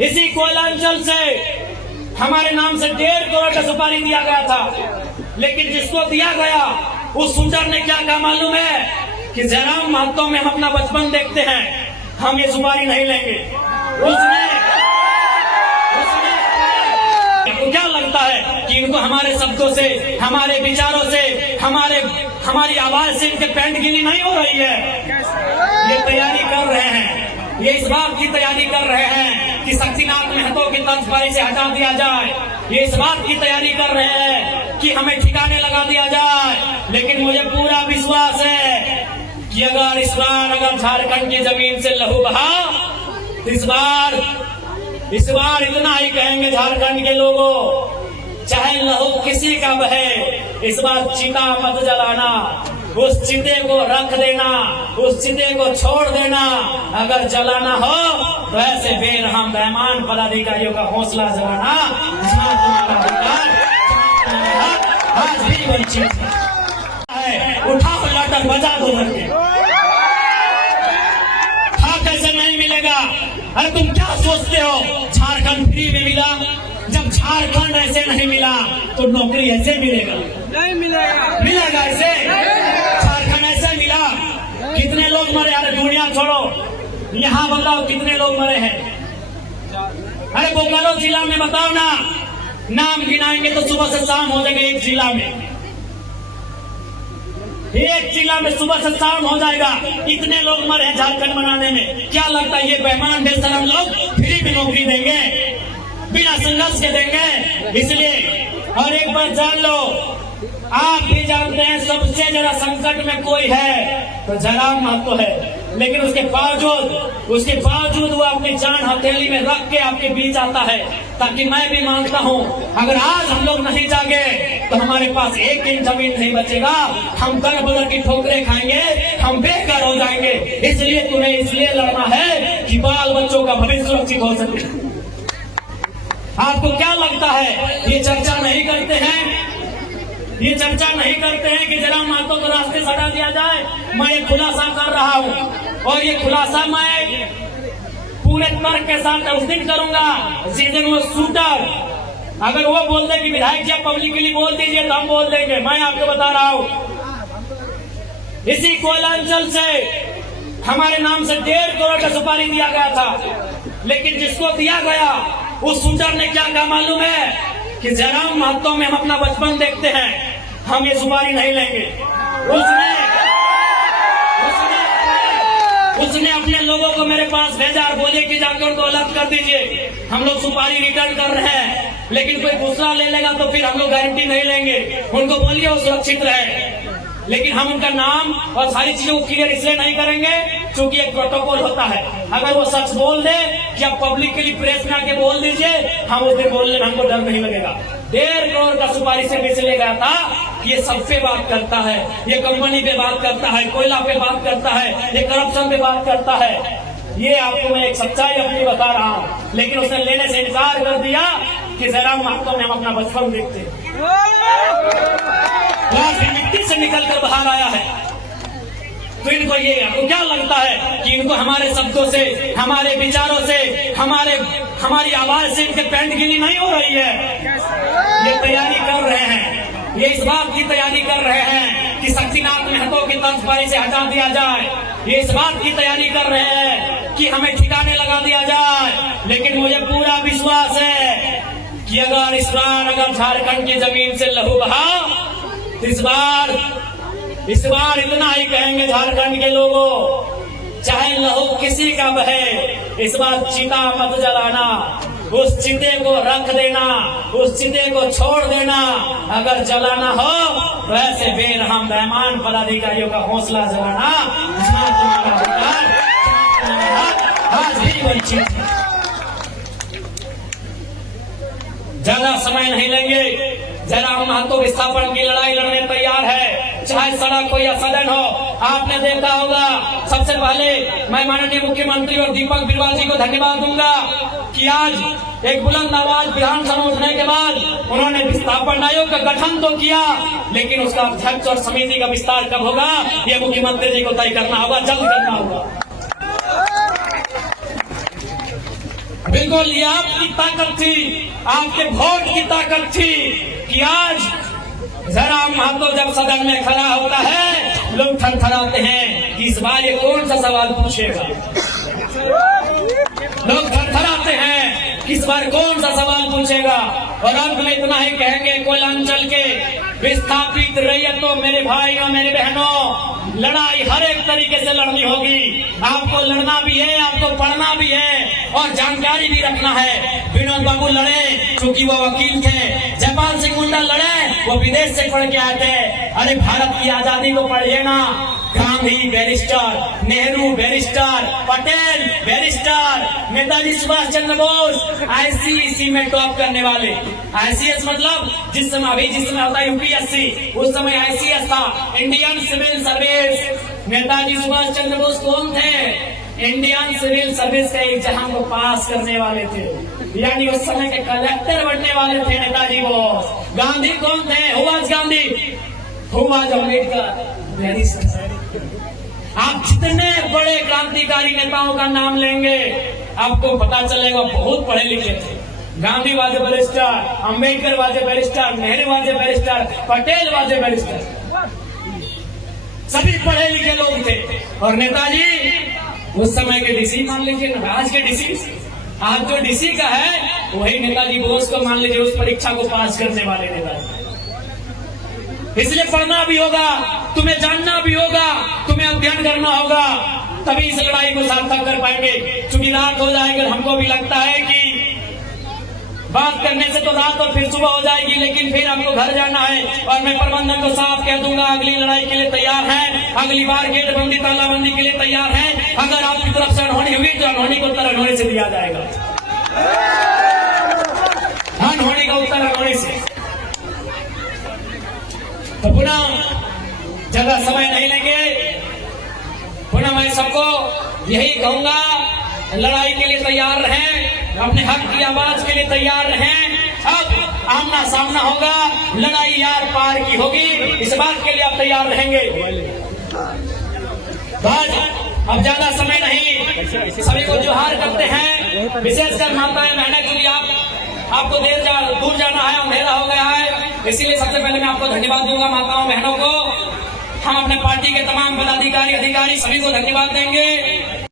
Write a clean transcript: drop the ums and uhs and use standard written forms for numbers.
इसी कोयलांचल से हमारे नाम से 1.5 करोड़ का सुपारी दिया गया था, लेकिन जिसको दिया गया उस शूटर ने क्या कहा मालूम है कि जयराम महतो में हम अपना बचपन देखते हैं, हम ये सुपारी नहीं लेंगे। उसने तो क्या लगता है कि इनको हमारे शब्दों से, हमारे विचारों से, हमारी आवाज से इनके पैंट गिली नहीं हो रही है। ये तैयारी कर रहे हैं, ये इस बात की तैयारी कर रहे हैं कि शक्तिनाथ महतो की तंजपारी से हटा दिया जाए। ये इस बात की तैयारी कर रहे हैं कि हमें ठिकाने लगा दिया जाए। लेकिन मुझे पूरा विश्वास है कि अगर इस बार झारखंड की जमीन से लहू बहा, इस बार इतना ही कहेंगे झारखंड के लोगों, चाहे लहू किसी का बहे, इस बार चिता मत जलाना, उस चिते को रख देना, उस चिते को छोड़ देना। अगर जलाना हो तो ऐसे बेरहम बेईमान पदाधिकारियों का हौसला जलाना, जहां तुम्हारा अधिकार, आज भी वंचित है। उठाओ लटर बजा दो करके, कैसे नहीं मिलेगा? अरे तुम क्या सोचते हो झारखंड फ्री में मिला? जब झारखंड ऐसे नहीं मिला तो नौकरी ऐसे मिलेगा? नहीं मिलेगा। मिलेगा ऐसे? झारखंड ऐसे मिला? कितने लोग मरे? अरे दुनिया छोड़ो, यहाँ बताओ कितने लोग मरे हैं? अरे बोकारो जिला में बताओ ना, नाम गिनाएंगे तो सुबह से शाम हो जाएगा। एक जिला में सुबह से शाम हो जाएगा। इतने लोग मरे हैं झारखंड बनाने में। क्या लगता है ये बेईमान बेशरम लोग फ्री में नौकरी देंगे? बिना संघर्ष के देंगे? इसलिए और एक बात जान लो, आप भी जानते हैं सबसे ज्यादा संकट में कोई है तो जयराम महतो है। लेकिन उसके बावजूद वो अपनी जान हथेली में रख के आपके बीच आता है, ताकि मैं भी मानता हूँ अगर आज हम लोग नहीं जागे तो हमारे पास एक इंच जमीन नहीं बचेगा। हम दर बदर की ठोकरें खाएंगे, हम बेघर हो जाएंगे। इसलिए तुम्हें इसलिए लड़ना है कि बाल बच्चों का भविष्य सुरक्षित हो सके। आपको क्या लगता है ये चर्चा नहीं करते हैं? ये चर्चा नहीं करते हैं कि जयराम महतो को रास्ते से हटा दिया जाए? मैं एक खुलासा कर रहा हूँ और ये खुलासा मैं पूरे तर्क के साथ उस दिन करूंगा जिस दिन वो शूटर अगर वो बोल दे कि विधायक जी पब्लिकली बोल दीजिए तो हम बोल देंगे। मैं आपको बता रहा हूँ, इसी कोयलांचल से हमारे नाम से 1.5 करोड़ का सुपारी दिया गया था, लेकिन जिसको दिया गया उस शूटर ने क्या कहा मालूम है कि जयराम महतो में हम अपना बचपन देखते हैं, हम ये सुपारी नहीं लेंगे। उसने अपने लोगों को मेरे पास भेजा और बोले कि जाकर उनको अलग कर दीजिए, हम लोग सुपारी रिटर्न कर रहे हैं। लेकिन कोई दूसरा ले लेगा तो फिर हम लोग गारंटी नहीं लेंगे। उनको बोलिए वो सुरक्षित रहे, लेकिन हम उनका नाम और सारी चीजों को क्लियर इसलिए नहीं करेंगे क्योंकि एक प्रोटोकॉल होता है। अगर वो सच बोल दे कि आप पब्लिकली प्रेस में आके बोल दीजिए, हम उस दिन बोलने में हमको डर नहीं लगेगा। 1.5 करोड़ का सुपारी से इसलिए गया था कि ये सब पे बात करता है, ये कंपनी पे बात करता है, कोयला पे बात करता है, ये करप्शन पे बात करता है। ये आपको मैं एक सच्चाई अपनी बता रहा हूँ। लेकिन उसने लेने से इनकार कर दिया कि जयराम महतो में हम अपना बचपन देखते हैं। मिट्टी से निकल कर बाहर आया है तो इनको ये आपको क्या लगता है कि इनको हमारे शब्दों से, हमारे विचारों से, हमारी आवाज से इनके पैंट गिली नहीं हो रही है? ये तैयारी कर रहे हैं, ये इस बात की तैयारी कर रहे हैं कि शक्तिनाथ महतो की तंजपारी से हटा दिया जाए। ये इस बात की तैयारी कर रहे हैं कि हमें ठिकाने लगा दिया जाए। लेकिन मुझे पूरा विश्वास है कि अगर इस बार झारखंड की जमीन से लहू बहा, इस बार इतना ही कहेंगे झारखंड के लोगों, चाहे लहू किसी का बहे, इस बार चिता मत जलाना, उस चिते को रख देना, उस चिते को छोड़ देना। अगर जलाना हो तो ऐसे बेरहम बेईमान पदाधिकारियों का हौसला जलाना, जहां तुम्हारा अधिकार, आज भी वंचित है। ज्यादा समय नहीं लेंगे। जयराम महतो विस्थापन की लड़ाई लड़ने तैयार है, चाहे सड़क हो या सदन हो। आपने देखा होगा, सबसे पहले मैं माननीय मुख्यमंत्री और दीपक बिरवाल जी को धन्यवाद दूंगा कि आज एक बुलंद आवाज विधानसभा उठने के बाद उन्होंने विस्थापन आयोग का गठन तो किया, लेकिन उसका अध्यक्ष और समिति का विस्तार कब होगा ये मुख्यमंत्री जी को तय करना होगा, जल्द करना होगा। बिल्कुल ये आपकी ताकत थी, आपके वोट की ताकत थी कि आज जरा महतो जब सदन में खड़ा होता है लोग थरथराते हैं कि इस बार ये कौन सा सवाल पूछेगा। लोग थरथराते हैं कि इस बार कौन सा सवाल पूछेगा। और अंत में इतना ही कहेंगे, कोयलांचल के विस्थापित रैयतों, मेरे भाइयों मेरे बहनों, लड़ाई हर एक तरीके से लड़नी होगी। आपको लड़ना भी है, आपको पढ़ना भी है और जानकारी भी रखना है। विनोद बाबू लड़े क्योंकि वो वकील थे, जयपाल सिंह मुंडा लड़े वो विदेश से पढ़ के आए थे। अरे भारत की आजादी को पढ़िए ना, Gandhi barrister, Nehru barrister, Patel barrister, Netaji Subhash Chandra Bose ICSE में टॉप करने वाले। आईसीएस मतलब जिस समय होता है यूपीएससी, उस समय आईसीएस था, Indian civil service. Netaji Subhash Chandra Bose कौन थे? इंडियन सिविल सर्विस के एग्जाम को पास करने वाले थे, यानी उस समय के कलेक्टर बनने वाले थे नेताजी बोस। गांधी कौन थे? Who was Gandhi? Who was Ambedkar? आप जितने बड़े क्रांतिकारी नेताओं का नाम लेंगे आपको पता चलेगा बहुत पढ़े लिखे थे। गांधी वाजे बैरिस्टर, अम्बेडकर वाजे बैरिस्टर, नेहरू वाजे बैरिस्टर, पटेल वाजे बैरिस्टर, सभी पढ़े लिखे लोग थे। और नेताजी उस समय के डीसी मान लीजिए, आज के डीसी, आज जो डीसी का है वही नेताजी बोस को मान लीजिए, उस परीक्षा को पास करने वाले नेताजी। इसलिए पढ़ना भी होगा, तुम्हें जानना भी होगा, तुम्हें अध्ययन करना होगा, तभी इस लड़ाई को सार्थक कर पाएंगे। चूंकि रात हो जाएगी, हमको भी लगता है कि बात करने से तो रात और फिर सुबह हो जाएगी, लेकिन फिर हमको घर जाना है। और मैं प्रबंधन को साफ कह दूंगा, अगली लड़ाई के लिए तैयार है, अगली बार गेट बंदी तालाबंदी के लिए तैयार है। अगर आपकी तरफ से अनहोनी हुई तो अनहोनी का उत्तर अनहोनी से दिया जाएगा। अनहोनी का उत्तर अनहोनी से। तो पुनः ज्यादा समय नहीं लेंगे, पुनः मैं सबको यही कहूंगा, लड़ाई के लिए तैयार रहें, अपने हक की आवाज के लिए तैयार रहें। अब आमना सामना होगा, लड़ाई यार पार की होगी, इस बात के लिए आप तैयार रहेंगे। अब ज्यादा समय नहीं, सभी को जोहार करते हैं, विशेषकर माताएं बहनें, क्योंकि आपको दूर जाना है, अंधेरा हो गया है, इसीलिए सबसे पहले मैं आपको धन्यवाद दूंगा माताओं बहनों को। हम अपने पार्टी के तमाम पदाधिकारी अधिकारी सभी को धन्यवाद देंगे।